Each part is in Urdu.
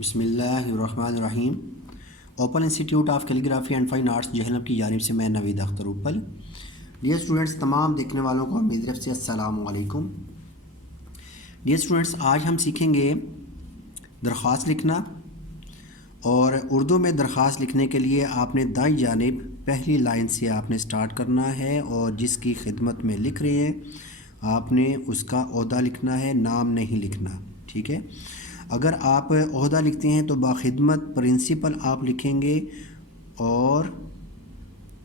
بسم اللہ الرحمن الرحیم۔ Open institute of calligraphy and fine arts Jhelum کی جانب سے میں نوید اختر اوپل۔ ڈیئر اسٹوڈنٹس، تمام دیکھنے والوں کو میری طرف سے السلام علیکم۔ ڈیئر اسٹوڈنٹس، آج ہم سیکھیں گے درخواست لکھنا، اور اردو میں درخواست لکھنے کے لیے آپ نے دائیں جانب پہلی لائن سے آپ نے سٹارٹ کرنا ہے، اور جس کی خدمت میں لکھ رہے ہیں آپ نے اس کا عہدہ لکھنا ہے، نام نہیں لکھنا، ٹھیک ہے۔ اگر آپ عہدہ لکھتے ہیں تو باخدمت پرنسپل آپ لکھیں گے، اور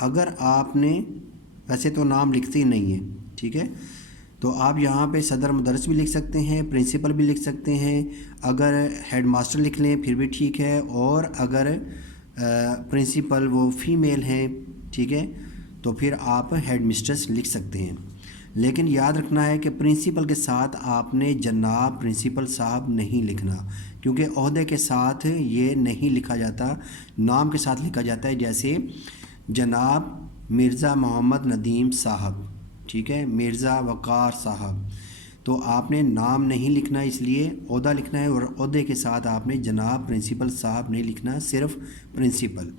اگر آپ نے ویسے تو نام لکھتے ہی نہیں ہیں، ٹھیک ہے، تو آپ یہاں پہ صدر مدرس بھی لکھ سکتے ہیں، پرنسپل بھی لکھ سکتے ہیں، اگر ہیڈ ماسٹر لکھ لیں پھر بھی ٹھیک ہے، اور اگر پرنسپل وہ فیمیل ہیں، ٹھیک ہے، تو پھر آپ ہیڈ مسٹرس لکھ سکتے ہیں۔ لیکن یاد رکھنا ہے کہ پرنسپل کے ساتھ آپ نے جناب پرنسپل صاحب نہیں لکھنا، کیونکہ عہدے کے ساتھ یہ نہیں لکھا جاتا، نام کے ساتھ لکھا جاتا ہے، جیسے جناب مرزا محمد ندیم صاحب، ٹھیک ہے، مرزا وقار صاحب، تو آپ نے نام نہیں لکھنا، اس لیے عہدہ لکھنا ہے، اور عہدے کے ساتھ آپ نے جناب پرنسپل صاحب نہیں لکھنا، صرف پرنسپل۔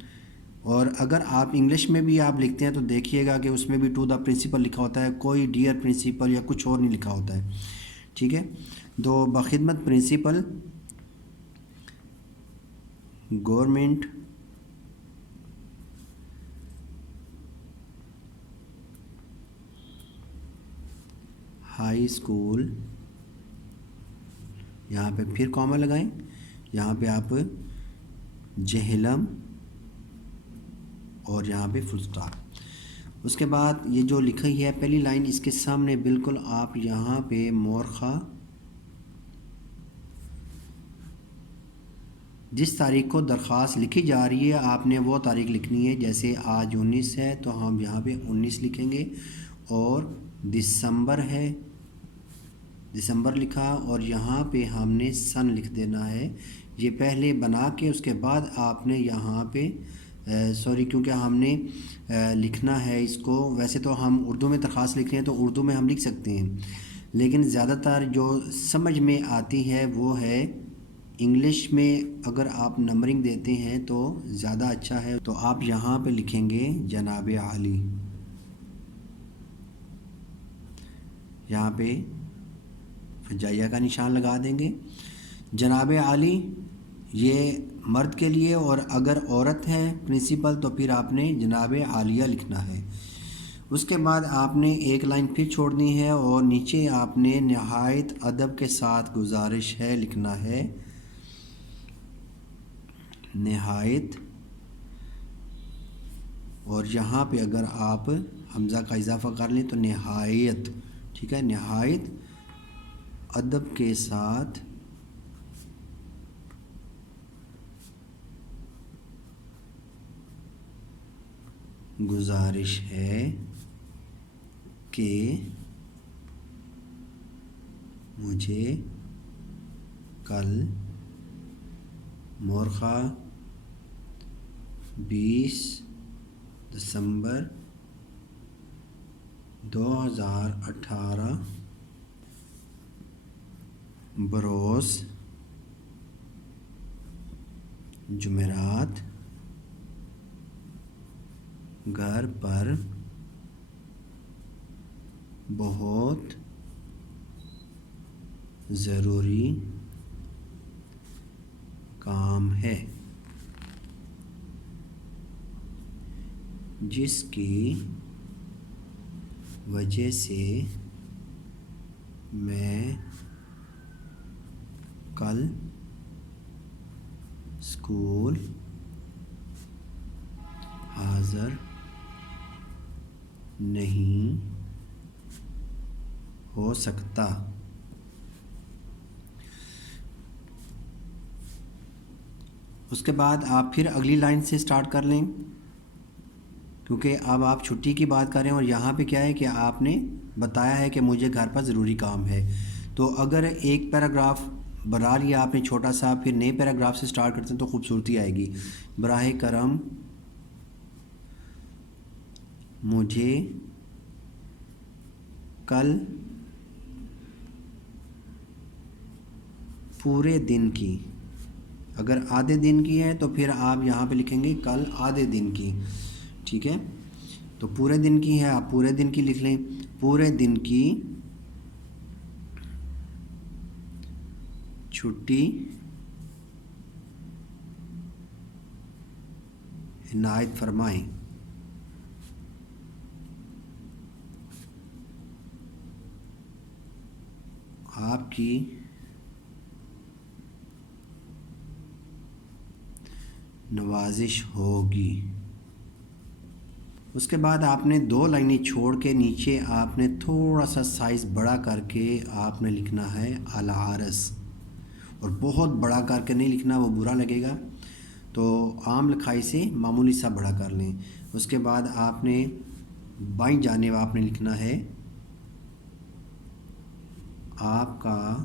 اور اگر آپ انگلش میں بھی آپ لکھتے ہیں تو دیکھیے گا کہ اس میں بھی ٹو دا پرنسپل لکھا ہوتا ہے، کوئی ڈیئر پرنسپل یا کچھ اور نہیں لکھا ہوتا ہے، ٹھیک ہے۔ تو بخدمت پرنسپل گورنمنٹ ہائی اسکول، یہاں پہ پھر کامہ لگائیں، یہاں پہ آپ جہلم، اور یہاں پہ فل اسٹاپ۔ اس کے بعد یہ جو لکھی ہے پہلی لائن، اس کے سامنے بالکل آپ یہاں پہ مورخہ جس تاریخ کو درخواست لکھی جا رہی ہے آپ نے وہ تاریخ لکھنی ہے، جیسے آج 19 ہے تو ہم یہاں پہ 19 لکھیں گے، اور دسمبر ہے، دسمبر لکھا، اور یہاں پہ ہم نے سن لکھ دینا ہے، یہ پہلے بنا کے اس کے بعد آپ نے یہاں پہ کیونکہ ہم نے لکھنا ہے اس کو، ویسے تو ہم اردو میں درخواست لکھ رہے ہیں تو اردو میں ہم لکھ سکتے ہیں، لیکن زیادہ تر جو سمجھ میں آتی ہے وہ ہے انگلش میں، اگر آپ نمبرنگ دیتے ہیں تو زیادہ اچھا ہے۔ تو آپ یہاں پہ لکھیں گے جناب عالی، یہاں پہ فجائیہ کا نشان لگا دیں گے، جناب عالی یہ مرد کے لیے، اور اگر عورت ہے پرنسپل تو پھر آپ نے جناب عالیہ لکھنا ہے۔ اس کے بعد آپ نے ایک لائن پھر چھوڑنی ہے، اور نیچے آپ نے نہایت ادب کے ساتھ گزارش ہے لکھنا ہے، نہایت، اور یہاں پہ اگر آپ حمزہ کا اضافہ کر لیں تو نہایت، ٹھیک ہے، نہایت ادب کے ساتھ گزارش ہے کہ مجھے کل مورخہ 20 دسمبر 2018 بروز جمعرات گھر پر بہت ضروری کام ہے، جس کی وجہ سے میں کل اسکول حاضر نہیں ہو سکتا۔ اس کے بعد آپ پھر اگلی لائن سے سٹارٹ کر لیں، کیونکہ اب آپ چھٹی کی بات کر رہے ہیں، اور یہاں پہ کیا ہے کہ آپ نے بتایا ہے کہ مجھے گھر پر ضروری کام ہے، تو اگر ایک پیراگراف بنا لیا آپ نے چھوٹا سا، پھر نئے پیراگراف سے سٹارٹ کرتے ہیں تو خوبصورتی آئے گی۔ براہ کرم مجھے کل پورے دن کی اگر آدھے دن کی ہے تو پھر آپ یہاں پہ لکھیں گے کل آدھے دن کی، ٹھیک ہے. تو پورے دن کی ہے آپ پورے دن کی لکھ لیں. پورے دن کی چھٹی عنایت فرمائیں. آپ کی نوازش ہوگی. اس کے بعد آپ نے 2 لائنیں چھوڑ کے نیچے آپ نے تھوڑا سا سائز بڑا کر کے آپ نے لکھنا ہے العارض، اور بہت بڑا کر کے نہیں لکھنا، وہ برا لگے گا. تو عام لکھائی سے معمولی سا بڑا کر لیں. اس کے بعد آپ نے بائیں جانب آپ نے لکھنا ہے آپ کا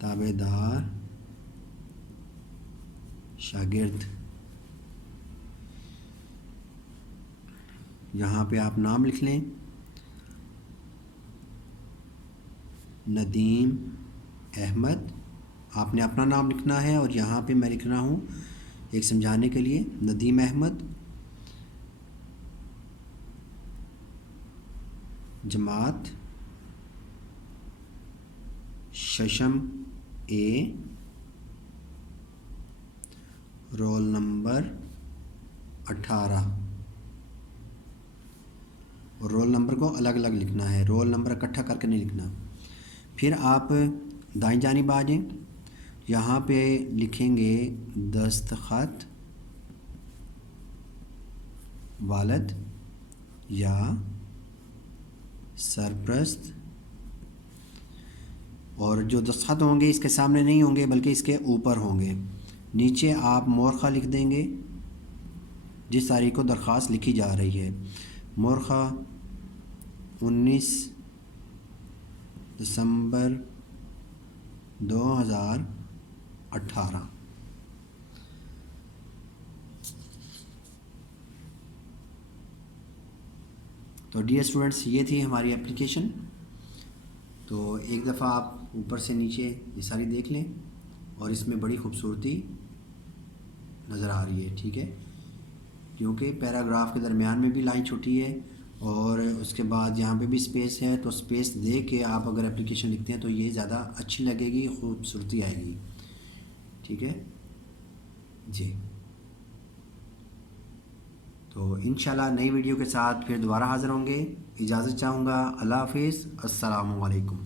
تابع دار شاگرد. یہاں پہ آپ نام لکھ لیں ندیم احمد. آپ نے اپنا نام لکھنا ہے اور یہاں پہ میں لکھ رہا ہوں ایک سمجھانے کے لیے ندیم احمد، جماعت ششم اے، رول نمبر 18. اور رول نمبر کو الگ الگ لکھنا ہے، رول نمبر اکٹھا کر کے نہیں لکھنا. پھر آپ دائیں جانب آ جائیں. یہاں پہ لکھیں گے دستخط والد یا سرپرست، اور جو دستخط ہوں گے اس کے سامنے نہیں ہوں گے بلکہ اس کے اوپر ہوں گے. نیچے آپ مورخہ لکھ دیں گے جس تاریخ کو درخواست لکھی جا رہی ہے. مورخہ 19 دسمبر 2018. تو ڈیئر اسٹوڈنٹس یہ تھی ہماری اپلیکیشن. تو ایک دفعہ آپ اوپر سے نیچے یہ ساری دیکھ لیں، اور اس میں بڑی خوبصورتی نظر آ رہی ہے، ٹھیک ہے. کیونکہ پیراگراف کے درمیان میں بھی لائن چھوٹی ہے اور اس کے بعد یہاں پہ بھی اسپیس ہے، تو اسپیس دے کے آپ اگر اپلیکیشن لکھتے ہیں تو یہ زیادہ اچھی لگے گی، خوبصورتی آئے گی، ٹھیک ہے جی. تو انشاءاللہ نئی ویڈیو کے ساتھ پھر دوبارہ حاضر ہوں گے. اجازت چاہوں گا. اللہ حافظ. السلام علیکم.